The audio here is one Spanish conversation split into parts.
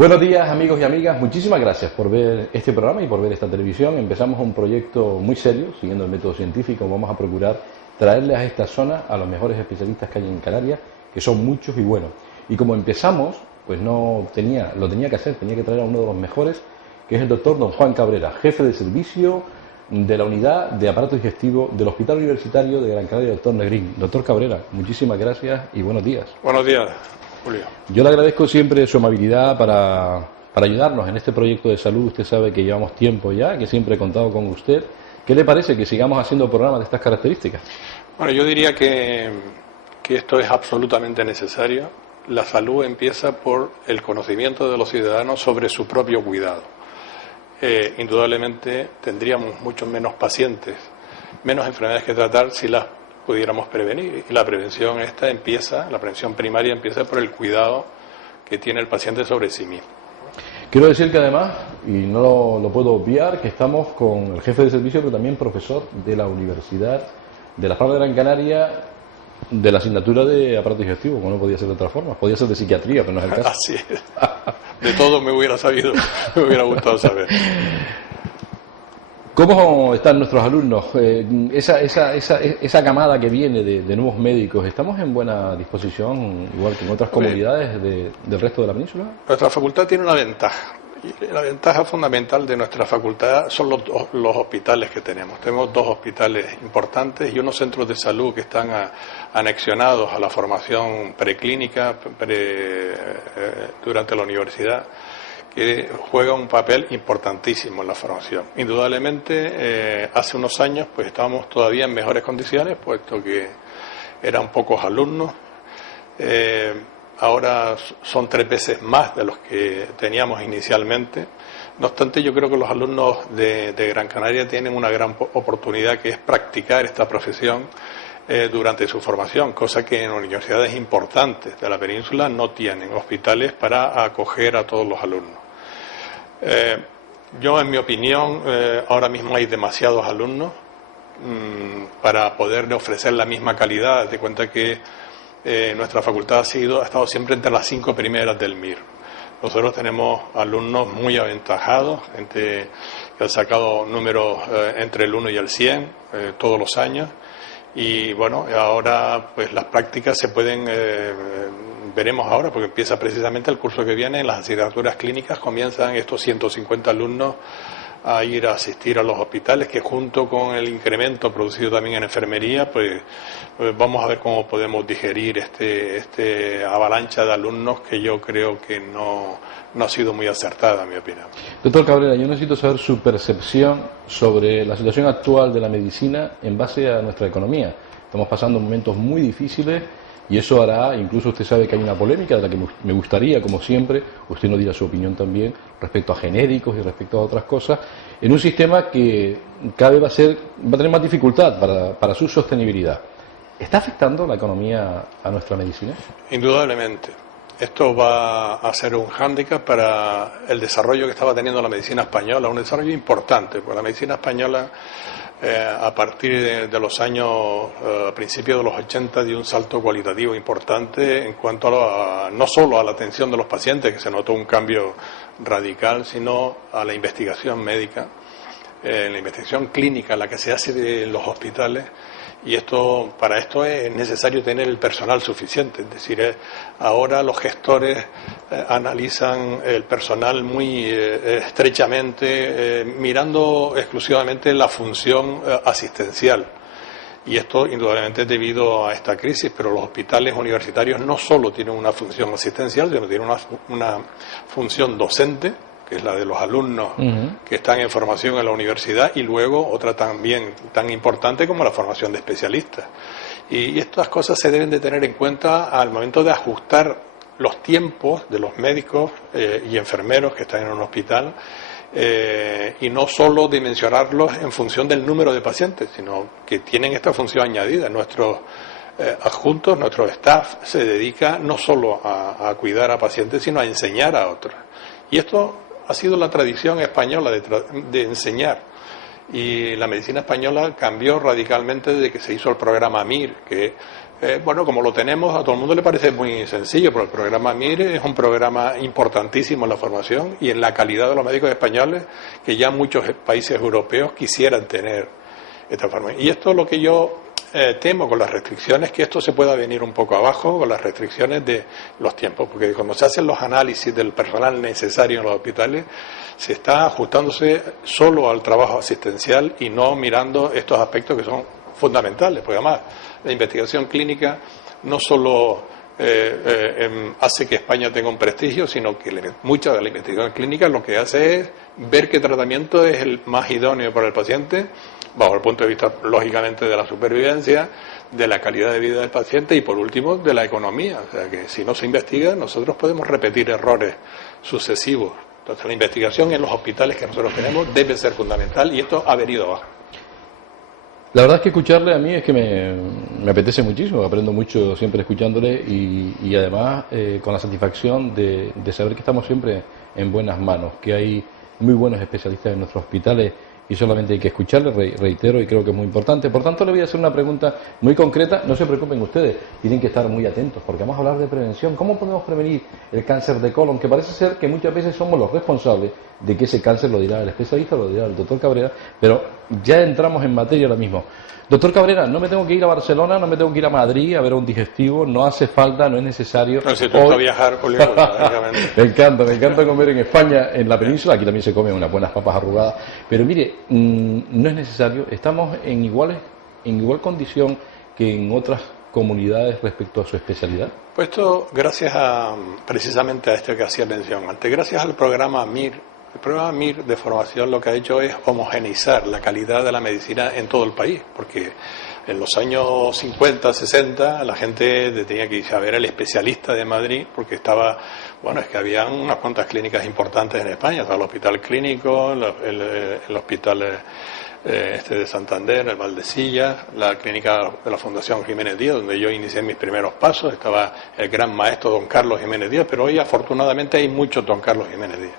Buenos días, amigos y amigas, muchísimas gracias por ver este programa y por ver esta televisión. Empezamos un proyecto muy serio, siguiendo el método científico. Vamos a procurar traerles a esta zona a los mejores especialistas que hay en Canarias, que son muchos y buenos. Y como empezamos, pues lo tenía que hacer, tenía que traer a uno de los mejores, que es el doctor don Juan Cabrera, jefe de servicio de la unidad de aparato digestivo del Hospital Universitario de Gran Canaria, doctor Negrín. Doctor Cabrera, muchísimas gracias y buenos días. Buenos días, Julio. Yo le agradezco siempre su amabilidad para ayudarnos en este proyecto de salud. Usted sabe que llevamos tiempo ya, que siempre he contado con usted. ¿Qué le parece que sigamos haciendo programas de estas características? Bueno, yo diría que esto es absolutamente necesario. La salud empieza por el conocimiento de los ciudadanos sobre su propio cuidado. Indudablemente tendríamos muchos menos pacientes, menos enfermedades que tratar si las pudiéramos prevenir. Y la prevención la prevención primaria empieza por el cuidado que tiene el paciente sobre sí mismo. Quiero decir que además, y no lo puedo obviar, que estamos con el jefe de servicio, pero también profesor de la Universidad de Las Palmas de Gran Canaria, de la asignatura de aparato digestivo, como no podía ser de otra forma. Podía ser de psiquiatría, pero no es el caso. Así es. De todo me hubiera gustado saber. ¿Cómo están nuestros alumnos? Esa camada que viene de nuevos médicos, ¿estamos en buena disposición, igual que en otras comunidades del resto de la península? Nuestra facultad tiene una ventaja. Y la ventaja fundamental de nuestra facultad son los hospitales que tenemos. Tenemos dos hospitales importantes y unos centros de salud que están anexionados a la formación preclínica durante la universidad, que juega un papel importantísimo en la formación. Indudablemente, hace unos años pues estábamos todavía en mejores condiciones, puesto que eran pocos alumnos. Ahora son 3 veces más de los que teníamos inicialmente. No obstante, yo creo que los alumnos de Gran Canaria tienen una gran oportunidad, que es practicar esta profesión durante su formación, cosa que en universidades importantes de la península no tienen hospitales para acoger a todos los alumnos. Yo, en mi opinión, ahora mismo hay demasiados alumnos para poderle ofrecer la misma calidad. De cuenta que nuestra facultad ha estado siempre entre las 5 primeras del MIR. Nosotros tenemos alumnos muy aventajados, gente que ha sacado números entre el 1 y el 100 todos los años. Y bueno, ahora pues las prácticas se pueden, veremos ahora, porque empieza precisamente el curso que viene. En las asignaturas clínicas comienzan estos 150 alumnos a ir a asistir a los hospitales, que junto con el incremento producido también en enfermería, pues vamos a ver cómo podemos digerir este avalancha de alumnos, que yo creo que no ha sido muy acertada, en mi opinión. Doctor Cabrera, yo necesito saber su percepción sobre la situación actual de la medicina en base a nuestra economía. Estamos pasando momentos muy difíciles y eso hará, incluso usted sabe que hay una polémica de la que me gustaría, como siempre, usted nos diera su opinión también respecto a genéricos y respecto a otras cosas, en un sistema que cada vez va a tener más dificultad para su sostenibilidad. ¿Está afectando la economía a nuestra medicina? Indudablemente. Esto va a ser un hándicap para el desarrollo que estaba teniendo la medicina española, un desarrollo importante, porque la medicina española a partir de los años, a principios de los 80, dio un salto cualitativo importante en cuanto no solo a la atención de los pacientes, que se notó un cambio radical, sino a la investigación médica, la investigación clínica, la que se hace en los hospitales. Y para esto es necesario tener el personal suficiente. Es decir, ahora los gestores analizan el personal muy estrechamente, mirando exclusivamente la función asistencial. Y esto indudablemente es debido a esta crisis, pero los hospitales universitarios no solo tienen una función asistencial, sino tienen una función docente, que es la de los alumnos que están en formación en la universidad, y luego otra también tan importante como la formación de especialistas. Y estas cosas se deben de tener en cuenta al momento de ajustar los tiempos de los médicos y enfermeros que están en un hospital, y no solo dimensionarlos en función del número de pacientes, sino que tienen esta función añadida. Nuestros adjuntos, nuestro staff se dedica no solo a cuidar a pacientes, sino a enseñar a otros. Y esto ha sido la tradición española de enseñar. Y la medicina española cambió radicalmente desde que se hizo el programa MIR, que bueno, como lo tenemos, a todo el mundo le parece muy sencillo, pero el programa MIR es un programa importantísimo en la formación y en la calidad de los médicos españoles, que ya muchos países europeos quisieran tener esta formación. Y esto es lo que yo temo con las restricciones, que esto se pueda venir un poco abajo con las restricciones de los tiempos, porque cuando se hacen los análisis del personal necesario en los hospitales, se está ajustándose solo al trabajo asistencial y no mirando estos aspectos que son fundamentales, porque además la investigación clínica no solo hace que España tenga un prestigio, sino que mucha de la investigación clínica lo que hace es ver qué tratamiento es el más idóneo para el paciente, bajo el punto de vista, lógicamente, de la supervivencia, de la calidad de vida del paciente y, por último, de la economía. O sea, que si no se investiga, nosotros podemos repetir errores sucesivos. Entonces, la investigación en los hospitales que nosotros tenemos debe ser fundamental y esto ha venido abajo. La verdad es que escucharle a mí es que me apetece muchísimo, aprendo mucho siempre escuchándole y además con la satisfacción de saber que estamos siempre en buenas manos, que hay muy buenos especialistas en nuestros hospitales y solamente hay que escucharle, reitero, y creo que es muy importante. Por tanto, le voy a hacer una pregunta muy concreta. No se preocupen ustedes, tienen que estar muy atentos, porque vamos a hablar de prevención. ¿Cómo podemos prevenir el cáncer de colon? Que parece ser que muchas veces somos los responsables de que ese cáncer, lo dirá el especialista, lo dirá el doctor Cabrera, pero ya entramos en materia ahora mismo. Doctor Cabrera, no me tengo que ir a Barcelona, no me tengo que ir a Madrid a ver un digestivo, no hace falta, no es necesario. No, si tú vas a viajar, me encanta comer en España, en la península, aquí también se comen unas buenas papas arrugadas, pero mire, no es necesario, estamos en igual condición que en otras comunidades respecto a su especialidad. Pues esto, gracias precisamente a esto que hacía mención antes, gracias al programa MIR. El programa MIR de formación lo que ha hecho es homogeneizar la calidad de la medicina en todo el país, porque en los años 50, 60 la gente tenía que irse a ver al especialista de Madrid porque es que había unas cuantas clínicas importantes en España, estaba el Hospital Clínico, el Hospital de Santander, el Valdesillas, la clínica de la Fundación Jiménez Díaz, donde yo inicié mis primeros pasos, estaba el gran maestro don Carlos Jiménez Díaz, pero hoy afortunadamente hay muchos don Carlos Jiménez Díaz.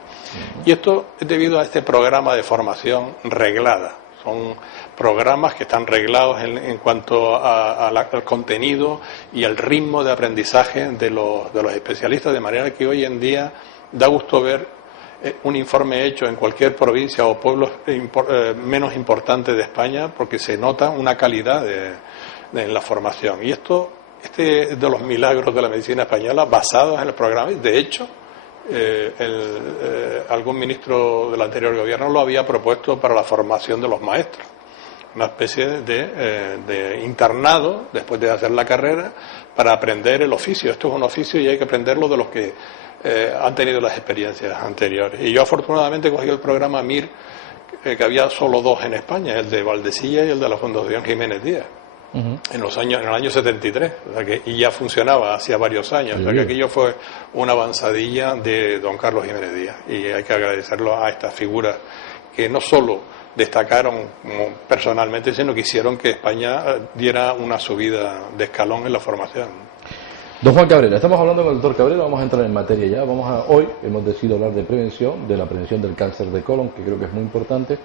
Y esto es debido a este programa de formación reglada. Son programas que están reglados en cuanto al contenido y al ritmo de aprendizaje de los especialistas, de manera que hoy en día da gusto ver un informe hecho en cualquier provincia o pueblo menos importante de España, porque se nota una calidad en la formación. Y este es de los milagros de la medicina española basados en el programa. De hecho, algún ministro del anterior gobierno lo había propuesto para la formación de los maestros, una especie de internado después de hacer la carrera para aprender el oficio. Esto es un oficio y hay que aprenderlo de los que han tenido las experiencias anteriores. Y yo afortunadamente cogí el programa MIR, que había solo dos en España, el de Valdesillas y el de la Fundación Jiménez Díaz. En el año 73, o sea y ya funcionaba hacía varios años, o sea que aquello fue una avanzadilla de don Carlos Jiménez Díaz, y hay que agradecerlo a estas figuras que no solo destacaron personalmente, sino que hicieron que España diera una subida de escalón en la formación. Don Juan Cabrera, estamos hablando con el doctor Cabrera, vamos a entrar en materia ya. Hoy hemos decidido hablar de prevención, de la prevención del cáncer de colon, que creo que es muy importante.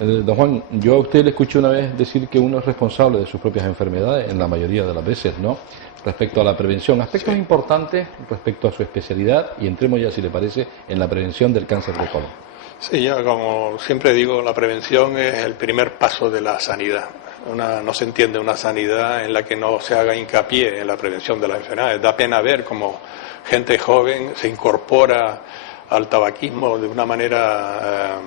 Don Juan, yo a usted le escuché una vez decir que uno es responsable de sus propias enfermedades, en la mayoría de las veces, ¿no? Respecto a la prevención, aspectos importantes respecto a su especialidad, y entremos ya, si le parece, en la prevención del cáncer de colon. Sí, yo como siempre digo, la prevención es el primer paso de la sanidad. No se entiende una sanidad en la que no se haga hincapié en la prevención de las enfermedades. Da pena ver cómo gente joven se incorpora al tabaquismo de una manera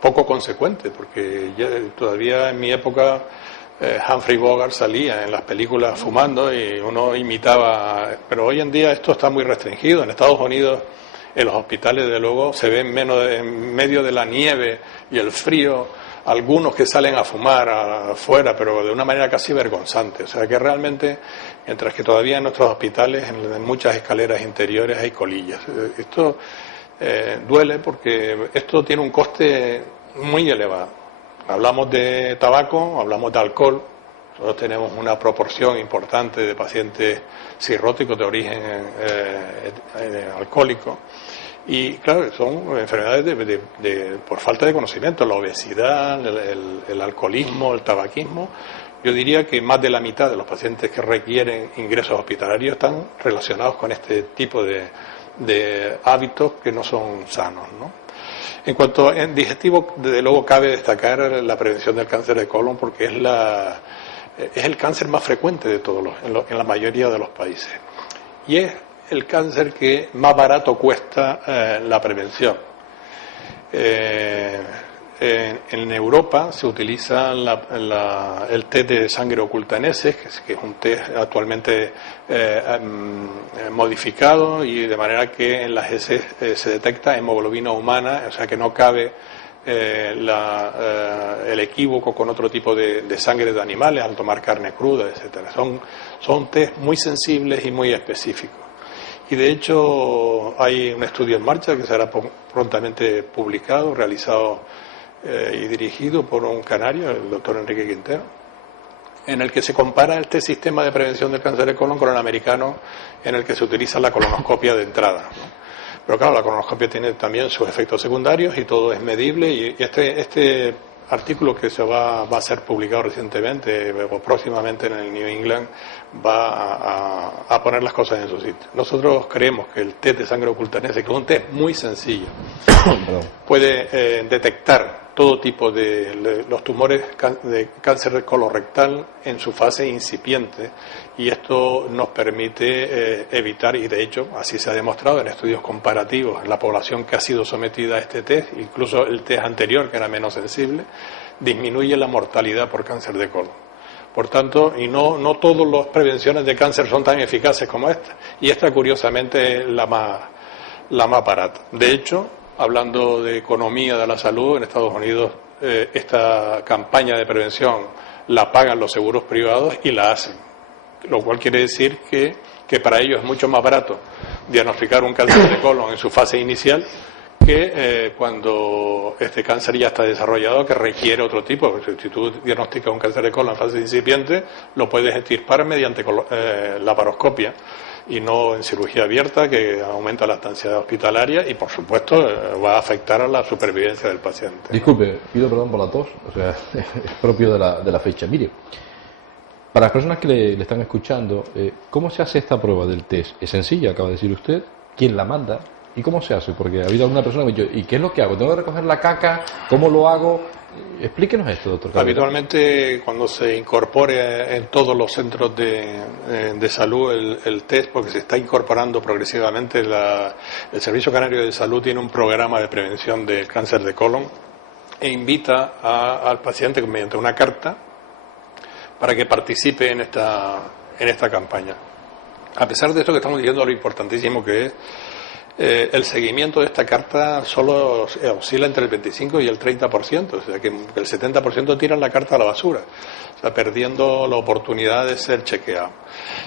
poco consecuente, porque todavía en mi época Humphrey Bogart salía en las películas fumando y uno imitaba, pero hoy en día esto está muy restringido. En Estados Unidos, en los hospitales, de luego, se ven en medio de la nieve y el frío algunos que salen a fumar afuera, pero de una manera casi vergonzante. O sea que realmente, mientras que todavía en nuestros hospitales, en muchas escaleras interiores hay colillas. Esto duele porque esto tiene un coste muy elevado. Hablamos de tabaco, hablamos de alcohol. Nosotros tenemos una proporción importante de pacientes cirróticos de origen alcohólico. Y claro, son enfermedades por falta de conocimiento, la obesidad, el alcoholismo, el tabaquismo, Yo diría que más de la mitad de los pacientes que requieren ingresos hospitalarios están relacionados con este tipo de hábitos que no son sanos, ¿no? En cuanto a digestivo, desde luego cabe destacar la prevención del cáncer de colon, porque es el cáncer más frecuente de todos en la mayoría de los países. Y es el cáncer que más barato cuesta la prevención. En Europa se utiliza el test de sangre oculta en heces, que es un test actualmente modificado, y de manera que en las heces se detecta hemoglobina humana, o sea que no cabe el equívoco con otro tipo de sangre de animales al tomar carne cruda, etcétera. Son test muy sensibles y muy específicos. Y de hecho hay un estudio en marcha que será prontamente publicado, realizado y dirigido por un canario, el doctor Enrique Quintero, en el que se compara este sistema de prevención del cáncer de colon con el americano, en el que se utiliza la colonoscopia de entrada, ¿no? Pero claro, la colonoscopia tiene también sus efectos secundarios y todo es medible, y este artículo que se va a ser publicado recientemente o próximamente en el New England va a poner las cosas en su sitio. Nosotros creemos que el test de sangre oculta en heces, que es un test muy sencillo, puede detectar todo tipo de los tumores de cáncer colorectal en su fase incipiente, y esto nos permite evitar, y de hecho así se ha demostrado en estudios comparativos en la población que ha sido sometida a este test, incluso el test anterior, que era menos sensible, disminuye la mortalidad por cáncer de colon. Por tanto, y no todas las prevenciones de cáncer son tan eficaces como esta, y esta curiosamente es la más barata. De hecho, hablando de economía de la salud, en Estados Unidos esta campaña de prevención la pagan los seguros privados y la hacen, lo cual quiere decir que para ellos es mucho más barato diagnosticar un cáncer de colon en su fase inicial que cuando este cáncer ya está desarrollado, que requiere otro tipo. Si tú diagnosticas un cáncer de colon en fase incipiente, lo puedes extirpar mediante laparoscopia y no en cirugía abierta, que aumenta la estancia hospitalaria y, por supuesto, va a afectar a la supervivencia del paciente. Disculpe, pido perdón por la tos, o sea, es propio de la fecha. Mire, para las personas que le están escuchando, ¿cómo se hace esta prueba del test? Es sencilla, acaba de decir usted. ¿Quién la manda? ¿Y cómo se hace? Porque ha habido alguna persona que me ha dicho, ¿y qué es lo que hago? ¿Tengo que recoger la caca? ¿Cómo lo hago? Explíquenos esto, doctor. Habitualmente, cuando se incorpore en todos los centros de salud el test, porque se está incorporando progresivamente, el Servicio Canario de Salud tiene un programa de prevención del cáncer de colon e invita al paciente mediante una carta para que participe en esta campaña. A pesar de esto que estamos diciendo, lo importantísimo que es, el seguimiento de esta carta solo oscila entre el 25 y el 30%, o sea que el 70% tiran la carta a la basura, o sea, perdiendo la oportunidad de ser chequeado.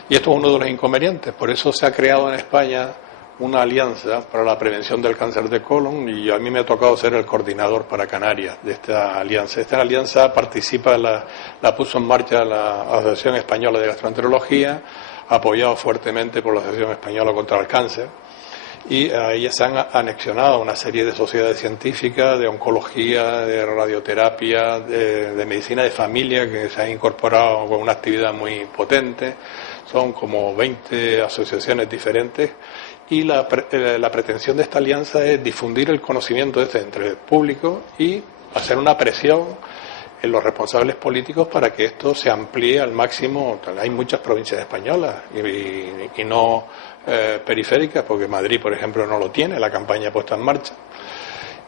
Y esto es uno de los inconvenientes, por eso se ha creado en España una alianza para la prevención del cáncer de colon, y a mí me ha tocado ser el coordinador para Canarias de esta alianza. Esta alianza la puso en marcha la Asociación Española de Gastroenterología, apoyado fuertemente por la Asociación Española contra el Cáncer, y ahí se han anexionado una serie de sociedades científicas, de oncología, de radioterapia, de medicina de familia, que se han incorporado con una actividad muy potente. Son como 20 asociaciones diferentes, y la pretensión de esta alianza es difundir el conocimiento entre el público y hacer una presión en los responsables políticos para que esto se amplíe al máximo. Hay muchas provincias españolas y no periféricas, porque Madrid, por ejemplo, no lo tiene, la campaña puesta en marcha.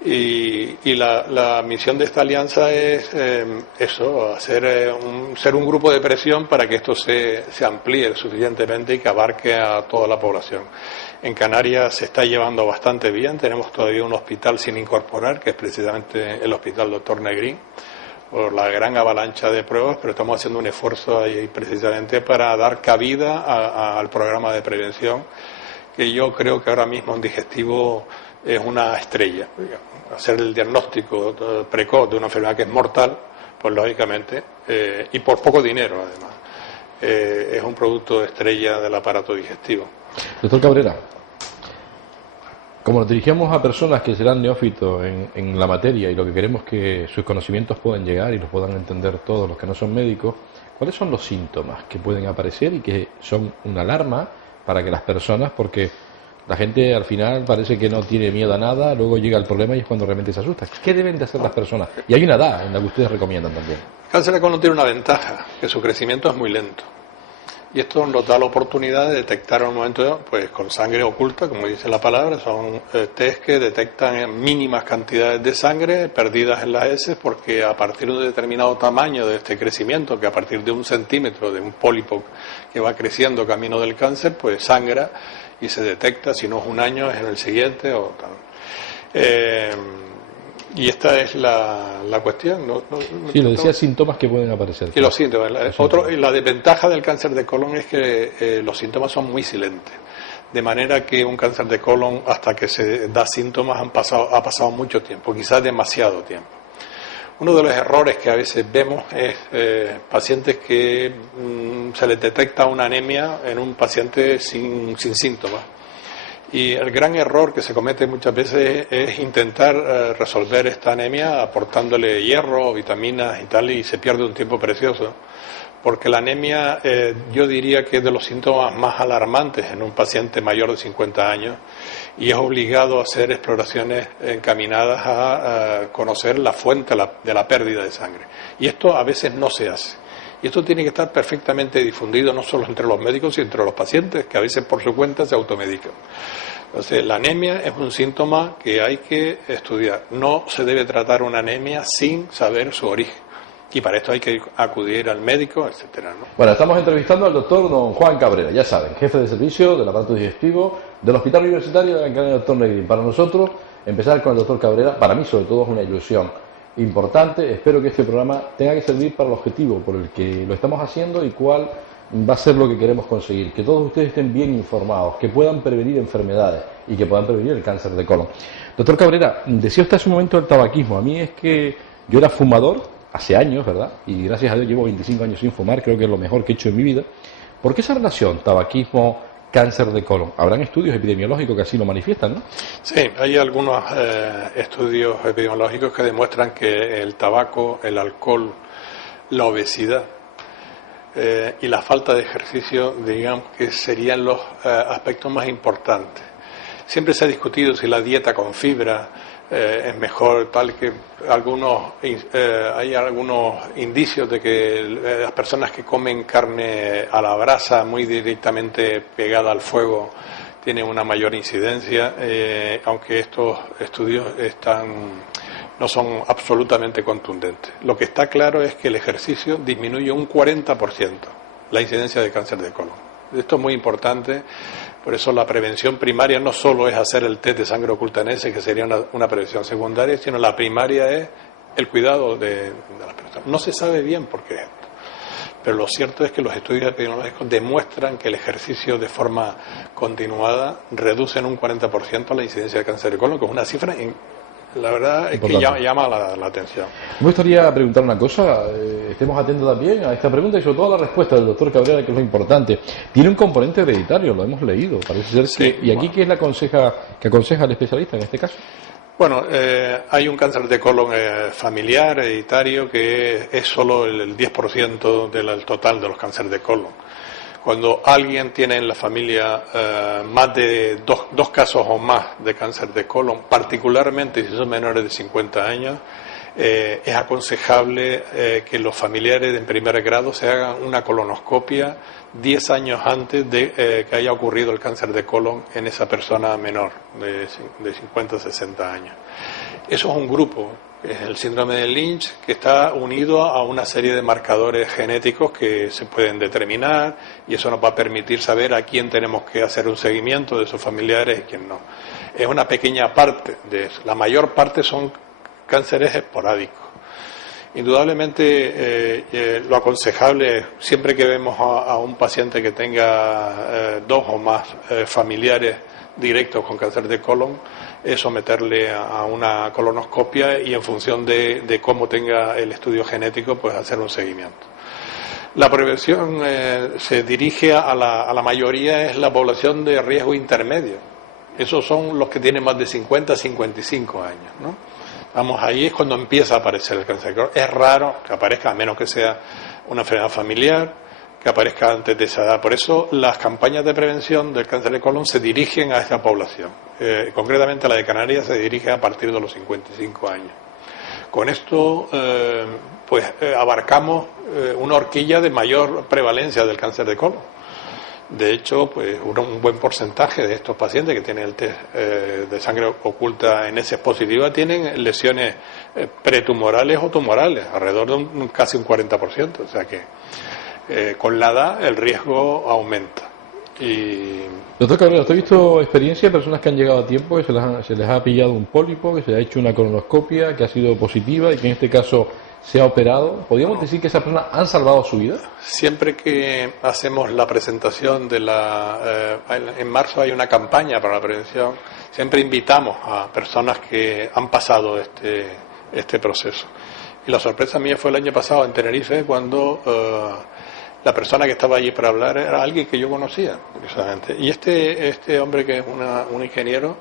Y la misión de esta alianza es ser un grupo de presión para que esto se amplíe suficientemente y que abarque a toda la población. En Canarias se está llevando bastante bien, tenemos todavía un hospital sin incorporar, que es precisamente el Hospital Dr. Negrín, por la gran avalancha de pruebas, pero estamos haciendo un esfuerzo ahí precisamente para dar cabida al programa de prevención, que yo creo que ahora mismo en digestivo es una estrella. Hacer el diagnóstico precoz de una enfermedad que es mortal, pues lógicamente, y por poco dinero además, es un producto estrella del aparato digestivo. Doctor Cabrera, como nos dirigimos a personas que serán neófitos en la materia, y lo que queremos es que sus conocimientos puedan llegar y los puedan entender todos los que no son médicos, ¿cuáles son los síntomas que pueden aparecer y que son una alarma para que las personas, porque la gente al final parece que no tiene miedo a nada, luego llega el problema y es cuando realmente se asusta? ¿Qué deben de hacer las personas? Y hay una edad en la que ustedes recomiendan también. El cáncer de colon tiene una ventaja, que su crecimiento es muy lento. Y esto nos da la oportunidad de detectar en un momento, pues con sangre oculta, como dice la palabra, son test que detectan en mínimas cantidades de sangre perdidas en las heces, porque a partir de un determinado tamaño de este crecimiento, que a partir de 1 centímetro de un pólipo que va creciendo camino del cáncer, pues sangra y se detecta, si no es un año, es en el siguiente o tal. Y esta es la cuestión. Sí, lo decía, síntomas que pueden aparecer. Y los síntomas. La desventaja del cáncer de colon es que los síntomas son muy silentes. De manera que un cáncer de colon, hasta que se da síntomas, ha pasado mucho tiempo, quizás demasiado tiempo. Uno de los errores que a veces vemos es pacientes que se les detecta una anemia en un paciente sin síntomas. Y el gran error que se comete muchas veces es intentar resolver esta anemia aportándole hierro, vitaminas y tal, y se pierde un tiempo precioso. Porque la anemia yo diría que es de los síntomas más alarmantes en un paciente mayor de 50 años y es obligado a hacer exploraciones encaminadas a conocer la fuente de la pérdida de sangre. Y esto a veces no se hace. Y esto tiene que estar perfectamente difundido no solo entre los médicos, sino entre los pacientes, que a veces por su cuenta se automedican. Entonces, la anemia es un síntoma que hay que estudiar. No se debe tratar una anemia sin saber su origen. Y para esto hay que acudir al médico, etcétera, ¿no? Bueno, estamos entrevistando al doctor don Juan Cabrera, ya saben, jefe de servicio del aparato digestivo del Hospital Universitario de la Academia Dr. Negrín. Para nosotros, empezar con el doctor Cabrera, para mí sobre todo es una ilusión importante. Espero que este programa tenga que servir para el objetivo por el que lo estamos haciendo y cuál va a ser lo que queremos conseguir. Que todos ustedes estén bien informados, que puedan prevenir enfermedades y que puedan prevenir el cáncer de colon. Doctor Cabrera, decía usted hace un momento el tabaquismo. A mí es que yo era fumador hace años, ¿verdad? Y gracias a Dios llevo 25 años sin fumar, creo que es lo mejor que he hecho en mi vida. ¿Por qué esa relación tabaquismo, cáncer de colon? Habrán estudios epidemiológicos que así lo manifiestan, ¿no? Sí, hay algunos estudios epidemiológicos que demuestran que el tabaco, el alcohol, la obesidad y la falta de ejercicio, digamos que serían los aspectos más importantes. Siempre se ha discutido si la dieta con fibra es mejor, tal que hay algunos indicios de que las personas que comen carne a la brasa muy directamente pegada al fuego tienen una mayor incidencia, aunque estos estudios no son absolutamente contundentes. Lo que está claro es que el ejercicio disminuye un 40% la incidencia de cáncer de colon. Esto es muy importante. Por eso la prevención primaria no solo es hacer el test de sangre oculta en heces, que sería una prevención secundaria, sino la primaria es el cuidado de las personas. No se sabe bien por qué es esto, pero lo cierto es que los estudios epidemiológicos demuestran que el ejercicio de forma continuada reduce en un 40% la incidencia de cáncer de colon, que es una cifra la verdad es que llama la atención. Me gustaría preguntar una cosa, estemos atentos también a esta pregunta y sobre todo a la respuesta del doctor Cabrera, que es lo importante. Tiene un componente hereditario, lo hemos leído, parece ser sí, que... ¿Y aquí qué es que aconseja el especialista en este caso? Bueno, hay un cáncer de colon familiar, hereditario, que es solo el 10% del total de los cánceres de colon. Cuando alguien tiene en la familia más de dos casos o más de cáncer de colon, particularmente si son menores de 50 años, es aconsejable que los familiares en primer grado se hagan una colonoscopia 10 años antes de que haya ocurrido el cáncer de colon en esa persona menor de 50 a 60 años. Eso es un grupo. Es el síndrome de Lynch, que está unido a una serie de marcadores genéticos que se pueden determinar y eso nos va a permitir saber a quién tenemos que hacer un seguimiento de sus familiares y quién no. Es una pequeña parte de eso. La mayor parte son cánceres esporádicos. Indudablemente lo aconsejable, siempre que vemos a un paciente que tenga 2 o más familiares directos con cáncer de colon, es someterle a una colonoscopia y en función de cómo tenga el estudio genético, pues hacer un seguimiento. La prevención se dirige a la mayoría, es la población de riesgo intermedio. Esos son los que tienen más de 50 a 55 años, ¿no? Vamos, ahí es cuando empieza a aparecer el cáncer de colon. Es raro que aparezca, a menos que sea una enfermedad familiar, que aparezca antes de esa edad. Por eso las campañas de prevención del cáncer de colon se dirigen a esa población. Concretamente la de Canarias se dirige a partir de los 55 años. Con esto abarcamos una horquilla de mayor prevalencia del cáncer de colon. De hecho, pues un buen porcentaje de estos pacientes que tienen el test de sangre oculta en heces positiva tienen lesiones pretumorales o tumorales, alrededor de casi un 40%. O sea que con la edad el riesgo aumenta. Doctor Cabrera, ¿usted ha visto experiencia de personas que han llegado a tiempo, que se les ha pillado un pólipo, que se ha hecho una colonoscopia, que ha sido positiva y que en este caso se ha operado? ¿Podríamos decir que esas personas han salvado su vida? Siempre que hacemos la presentación en marzo hay una campaña para la prevención, siempre invitamos a personas que han pasado este proceso. Y la sorpresa mía fue el año pasado en Tenerife, cuando la persona que estaba allí para hablar era alguien que yo conocía, curiosamente. Y este hombre, que es un ingeniero,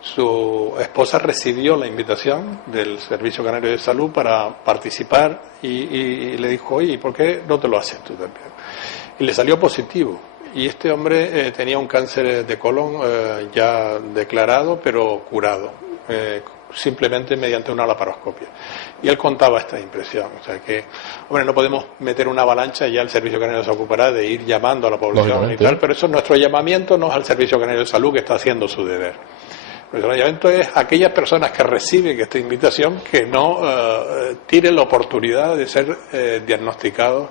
su esposa recibió la invitación del Servicio Canario de Salud para participar y le dijo, oye, ¿por qué no te lo haces tú también? Y le salió positivo. Y este hombre tenía un cáncer de colon ya declarado, pero curado, simplemente mediante una laparoscopia. Y él contaba esta impresión. O sea que, hombre, no podemos meter una avalancha, ya el Servicio Canario se ocupará de ir llamando a la población y tal, pero eso, nuestro llamamiento no es al Servicio Canario de Salud, que está haciendo su deber. El llamamiento es a aquellas personas que reciben esta invitación que no tiren la oportunidad de ser diagnosticados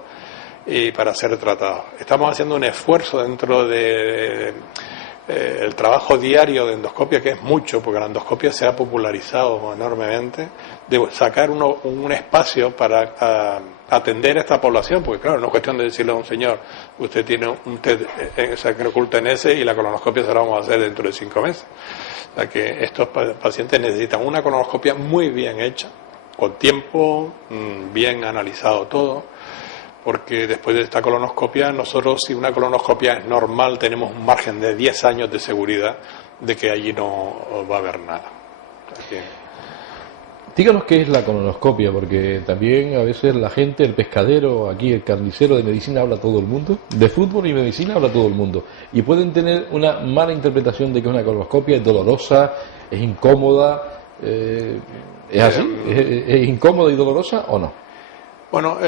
y para ser tratados. Estamos haciendo un esfuerzo dentro de el trabajo diario de endoscopia, que es mucho, porque la endoscopia se ha popularizado enormemente, de sacar un espacio para atender a esta población, porque claro, no es cuestión de decirle a un señor, usted tiene un test de sangre oculta en ese y la colonoscopia se la vamos a hacer dentro de 5 meses. O sea que estos pacientes necesitan una colonoscopia muy bien hecha, con tiempo, bien analizado todo, porque después de esta colonoscopia, nosotros, si una colonoscopia es normal, tenemos un margen de 10 años de seguridad de que allí no va a haber nada. O sea que... Díganos qué es la colonoscopia, porque también a veces la gente, el pescadero, aquí el carnicero, de medicina habla todo el mundo, de fútbol y medicina habla todo el mundo, y pueden tener una mala interpretación de que una colonoscopia es dolorosa, es incómoda, ¿es así? ¿Es incómoda y dolorosa o no? Bueno,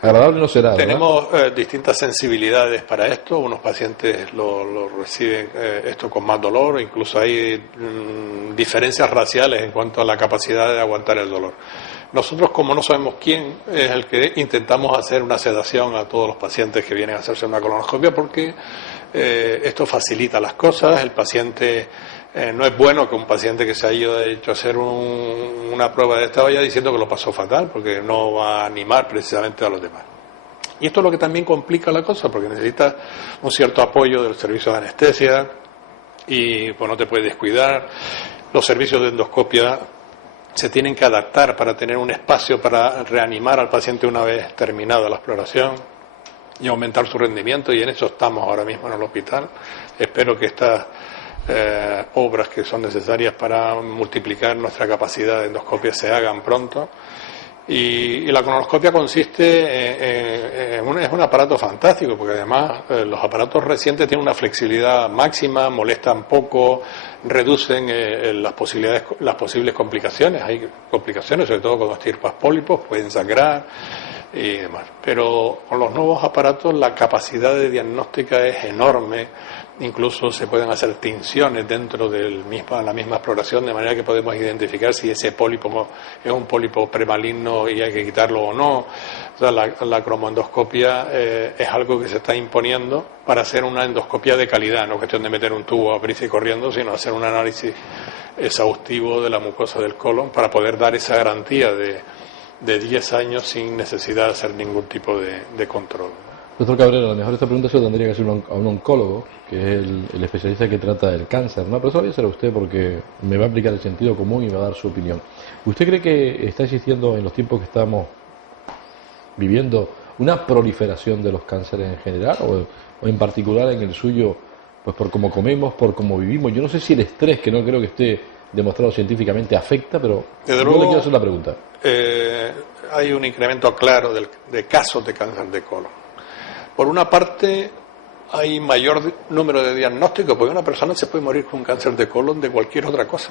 agradable no será, tenemos distintas sensibilidades para esto. Unos pacientes lo reciben esto con más dolor, incluso hay diferencias raciales en cuanto a la capacidad de aguantar el dolor. Nosotros, como no sabemos quién es el que, intentamos hacer una sedación a todos los pacientes que vienen a hacerse una colonoscopia, porque esto facilita las cosas. El paciente... no es bueno que un paciente que se haya hecho hacer una prueba de esta vaya diciendo que lo pasó fatal, porque no va a animar precisamente a los demás. Y esto es lo que también complica la cosa, porque necesita un cierto apoyo del servicio de anestesia y pues no te puedes descuidar. Los servicios de endoscopia se tienen que adaptar para tener un espacio para reanimar al paciente una vez terminada la exploración y aumentar su rendimiento, y en eso estamos ahora mismo en el hospital. Espero que estas obras que son necesarias para multiplicar nuestra capacidad de endoscopia se hagan pronto. Y la colonoscopia consiste es un aparato fantástico, porque además los aparatos recientes tienen una flexibilidad máxima, molestan poco, reducen las posibles complicaciones. Hay complicaciones, sobre todo cuando extirpas pólipos, pueden sangrar y demás. Pero con los nuevos aparatos la capacidad de diagnóstica es enorme. Incluso se pueden hacer tinciones dentro de la misma exploración, de manera que podemos identificar si ese pólipo es un pólipo premaligno y hay que quitarlo o no. O sea, la cromoendoscopia es algo que se está imponiendo para hacer una endoscopia de calidad, no es cuestión de meter un tubo a prisa y corriendo, sino hacer un análisis exhaustivo de la mucosa del colon para poder dar esa garantía de 10 años sin necesidad de hacer ningún tipo de control. Doctor Cabrera, a lo mejor esta pregunta se lo tendría que hacer a un oncólogo, que es el especialista que trata el cáncer, ¿no? Pero eso lo voy a hacer a usted porque me va a aplicar el sentido común y me va a dar su opinión. ¿Usted cree que está existiendo en los tiempos que estamos viviendo una proliferación de los cánceres en general o en particular en el suyo, pues por cómo comemos, por cómo vivimos? Yo no sé si el estrés, que no creo que esté demostrado científicamente afecta, pero desde yo luego, le quiero hacer la pregunta. Hay un incremento claro de casos de cáncer de colon. Por una parte, hay mayor número de diagnósticos, porque una persona se puede morir con un cáncer de colon de cualquier otra cosa.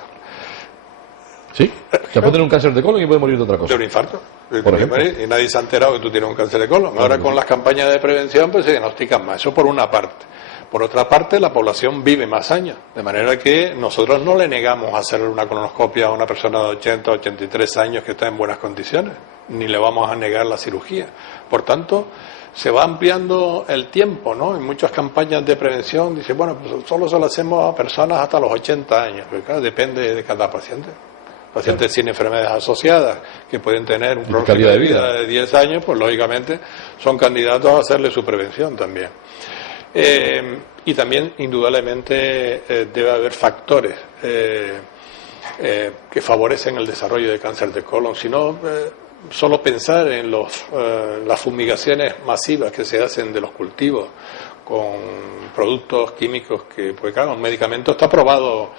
Sí, se puede tener un cáncer de colon y puede morir de otra cosa. De un infarto. Por ejemplo. Y nadie se ha enterado que tú tienes un cáncer de colon. Ahora con las campañas de prevención pues se diagnostican más. Eso por una parte. Por otra parte, la población vive más años. De manera que nosotros no le negamos hacer una colonoscopia a una persona de 80 o 83 años que está en buenas condiciones. Ni le vamos a negar la cirugía. Por tanto, se va ampliando el tiempo, ¿no? En muchas campañas de prevención dice, bueno, pues solo se lo hacemos a personas hasta los 80 años. Pero claro, depende de cada paciente. Pacientes sin enfermedades asociadas que pueden tener un pronóstico de vida de 10 años, pues lógicamente son candidatos a hacerle su prevención también. Y también, indudablemente, debe haber factores que favorecen el desarrollo de cáncer de colon. Si no, solo pensar en las fumigaciones masivas que se hacen de los cultivos con productos químicos que, pues claro, un medicamento está probado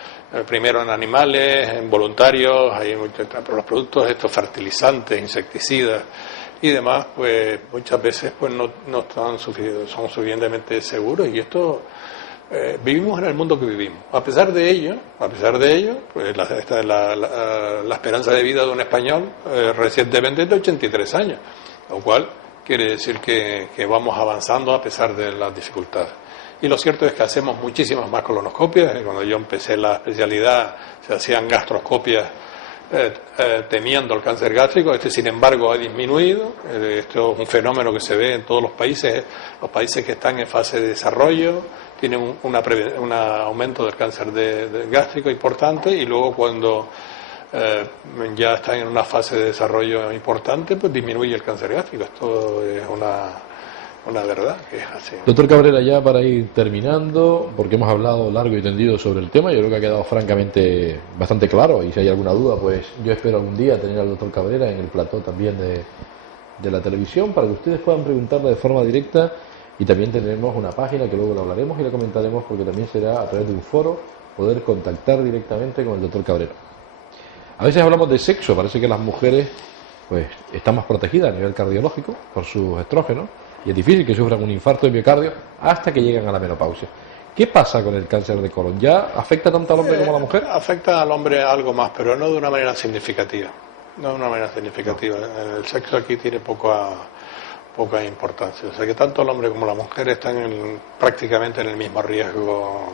primero en animales, en voluntarios, pero los productos estos fertilizantes, insecticidas y demás, pues muchas veces pues no son suficientemente seguros, y esto vivimos en el mundo que vivimos. A pesar de ello, pues la esperanza de vida de un español recientemente es de 83 años, lo cual quiere decir que vamos avanzando a pesar de las dificultades. Y lo cierto es que hacemos muchísimas más colonoscopias. Cuando yo empecé la especialidad se hacían gastroscopias temiendo el cáncer gástrico. Sin embargo, ha disminuido. Esto es un fenómeno que se ve en todos los países. Los países que están en fase de desarrollo tienen un aumento del cáncer de gástrico importante, y luego cuando ya están en una fase de desarrollo importante, pues disminuye el cáncer gástrico. Esto es una verdad que es así. Doctor Cabrera, ya para ir terminando, porque hemos hablado largo y tendido sobre el tema, yo creo que ha quedado francamente bastante claro, y si hay alguna duda, pues yo espero algún día tener al doctor Cabrera en el plató también de la televisión, para que ustedes puedan preguntarle de forma directa, y también tenemos una página que luego la hablaremos y la comentaremos, porque también será a través de un foro poder contactar directamente con el doctor Cabrera. A veces hablamos de sexo, parece que las mujeres pues están más protegidas a nivel cardiológico por sus estrógenos, y es difícil que sufran un infarto de miocardio hasta que llegan a la menopausia. ¿Qué pasa con el cáncer de colon? ¿Ya afecta tanto al hombre como a la mujer? Afecta al hombre algo más, pero no de una manera significativa. El sexo aquí tiene poca importancia. O sea que tanto el hombre como la mujer están prácticamente en el mismo riesgo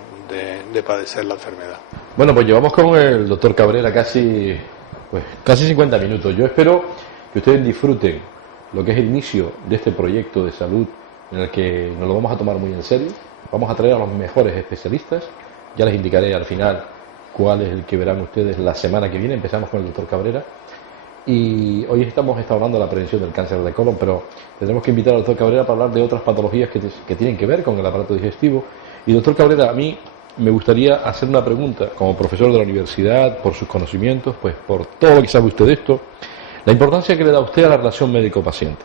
de padecer la enfermedad. Bueno, pues llevamos con el doctor Cabrera casi 50 minutos. Yo espero que ustedes disfruten lo que es el inicio de este proyecto de salud, en el que nos lo vamos a tomar muy en serio. Vamos a traer a los mejores especialistas. Ya les indicaré al final cuál es el que verán ustedes la semana que viene. Empezamos con el doctor Cabrera. Y hoy está hablando de la prevención del cáncer de colon, pero tendremos que invitar al doctor Cabrera para hablar de otras patologías que tienen que ver con el aparato digestivo. Y doctor Cabrera, a mí me gustaría hacer una pregunta, como profesor de la universidad, por sus conocimientos, pues por todo lo que sabe usted de esto, la importancia que le da usted a la relación médico-paciente.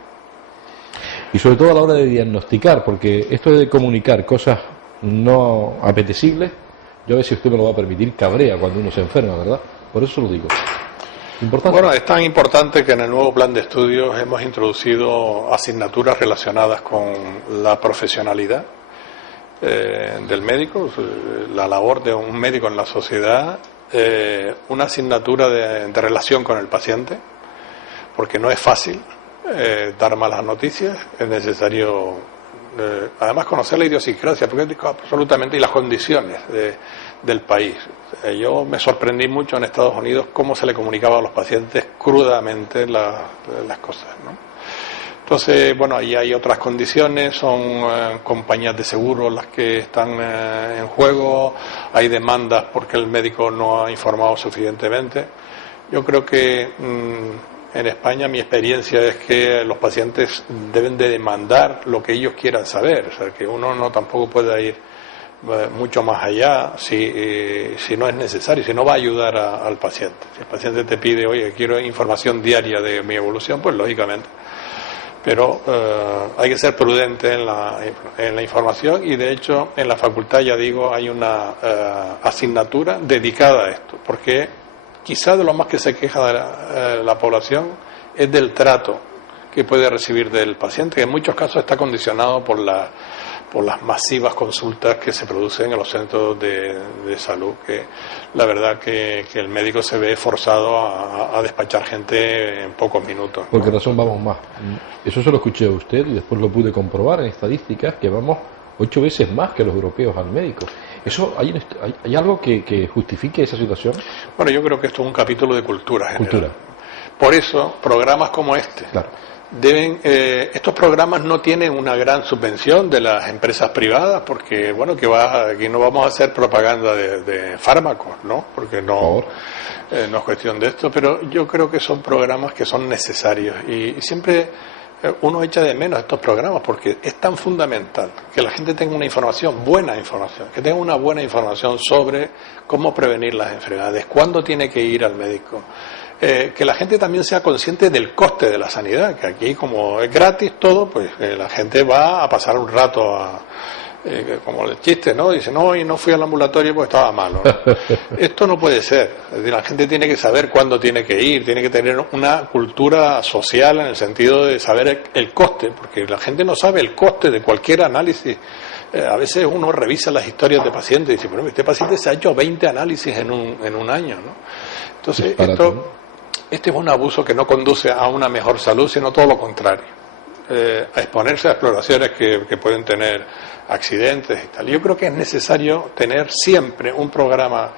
Y sobre todo a la hora de diagnosticar, porque esto de comunicar cosas no apetecibles, yo a ver si usted me lo va a permitir, cabrea cuando uno se enferma, ¿verdad? Por eso lo digo. ¿Importante? Bueno, es tan importante que en el nuevo plan de estudios hemos introducido asignaturas relacionadas con la profesionalidad del médico, la labor de un médico en la sociedad, una asignatura de relación con el paciente, porque no es fácil dar malas noticias, es necesario además conocer la idiosincrasia, porque absolutamente, y las condiciones del país. Yo me sorprendí mucho en Estados Unidos cómo se le comunicaba a los pacientes crudamente las cosas, ¿no? Entonces, bueno, ahí hay otras condiciones, son compañías de seguros las que están en juego, hay demandas porque el médico no ha informado suficientemente. Yo creo que en España mi experiencia es que los pacientes deben de demandar lo que ellos quieran saber, o sea, que uno no tampoco puede ir mucho más allá si no es necesario, si no va a ayudar al paciente. Si el paciente te pide, oye, quiero información diaria de mi evolución, pues lógicamente. pero hay que ser prudente en la información, y de hecho en la facultad, ya digo, hay una asignatura dedicada a esto, porque quizá de lo más que se queja de la población es del trato que puede recibir del paciente, que en muchos casos está condicionado por las masivas consultas que se producen en los centros de salud, que la verdad que el médico se ve forzado a despachar gente en pocos minutos, ¿no? ¿Por qué razón vamos más? Eso se lo escuché a usted y después lo pude comprobar en estadísticas, que vamos 8 veces más que los europeos al médico. ¿Eso hay algo que justifique esa situación? Bueno, yo creo que esto es un capítulo de cultura general. Por eso, programas como este, claro, estos programas no tienen una gran subvención de las empresas privadas, porque bueno, aquí no vamos a hacer propaganda de fármacos, ¿no? Porque no es cuestión de esto, pero yo creo que son programas que son necesarios, y siempre uno echa de menos estos programas porque es tan fundamental que la gente tenga una información, buena información, que tenga una buena información sobre cómo prevenir las enfermedades, cuándo tiene que ir al médico. Que la gente también sea consciente del coste de la sanidad, que aquí como es gratis todo, pues la gente va a pasar un rato como el chiste, ¿no? Dice, no, y no fui al ambulatorio porque estaba malo, ¿no? Esto no puede ser. Es decir, la gente tiene que saber cuándo tiene que ir, tiene que tener una cultura social en el sentido de saber el coste, porque la gente no sabe el coste de cualquier análisis. A veces uno revisa las historias de pacientes y dice, bueno, este paciente se ha hecho 20 análisis en un año, ¿no? Entonces, este es un abuso que no conduce a una mejor salud, sino todo lo contrario, a exponerse a exploraciones que pueden tener accidentes y tal. Yo creo que es necesario tener siempre un programa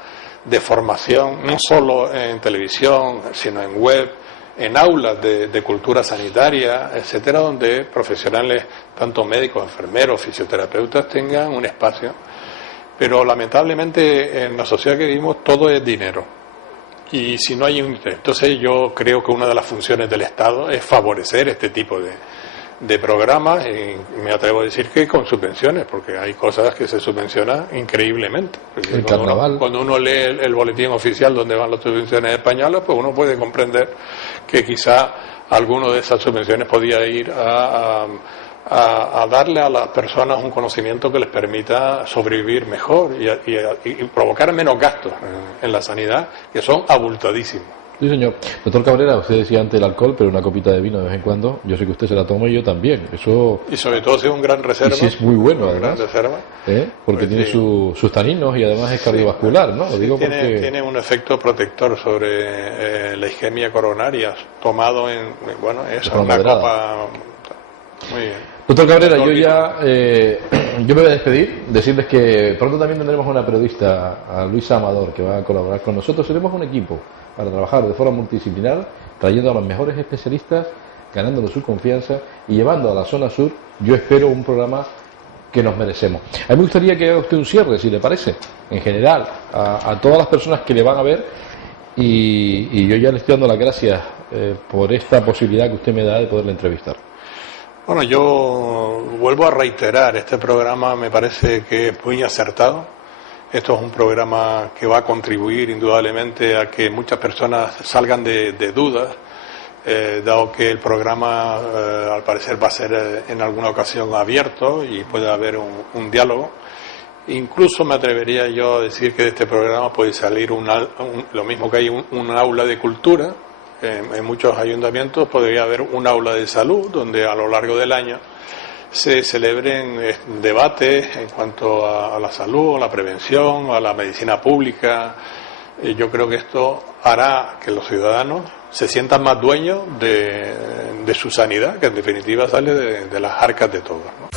de formación, no solo en televisión, sino en web, en aulas de cultura sanitaria, etcétera, donde profesionales, tanto médicos, enfermeros, fisioterapeutas, tengan un espacio. Pero lamentablemente en la sociedad que vivimos todo es dinero. Y si no hay un interés, entonces yo creo que una de las funciones del Estado es favorecer este tipo de programas, y me atrevo a decir que con subvenciones, porque hay cosas que se subvencionan increíblemente. El carnaval. Cuando uno lee el boletín oficial donde van las subvenciones españolas, pues uno puede comprender que quizá alguno de esas subvenciones podía ir a darle a las personas un conocimiento que les permita sobrevivir mejor y provocar menos gastos en la sanidad, que son abultadísimos. Sí, señor. Doctor Cabrera, usted decía antes el alcohol, pero una copita de vino de vez en cuando, yo sé que usted se la toma y yo también. Eso... Y sobre todo si es un gran reserva. Y si es muy bueno, además. Gran reserva. Porque pues tiene sí, sus taninos y además es cardiovascular, ¿no? Lo sí, digo porque... tiene un efecto protector sobre la isquemia coronaria, tomado en, bueno, es una copa. Muy bien. Doctor Cabrera, yo me voy a despedir, decirles que pronto también tendremos una periodista, a Luisa Amador, que va a colaborar con nosotros. Seremos un equipo para trabajar de forma multidisciplinar, trayendo a los mejores especialistas, ganándonos su confianza y llevando a la zona sur, yo espero, un programa que nos merecemos. A mí me gustaría que haga usted un cierre, si le parece, en general, a todas las personas que le van a ver, y yo ya le estoy dando las gracias por esta posibilidad que usted me da de poderle entrevistar. Bueno, yo vuelvo a reiterar, este programa me parece que es muy acertado. Esto es un programa que va a contribuir indudablemente a que muchas personas salgan de dudas, dado que el programa al parecer va a ser en alguna ocasión abierto y puede haber un diálogo. Incluso me atrevería yo a decir que de este programa puede salir lo mismo que hay un aula de cultura. En muchos ayuntamientos podría haber un aula de salud donde a lo largo del año se celebren debates en cuanto a la salud, a la prevención, a la medicina pública. Yo creo que esto hará que los ciudadanos se sientan más dueños de su sanidad, que en definitiva sale de las arcas de todos, ¿no?